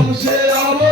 I'm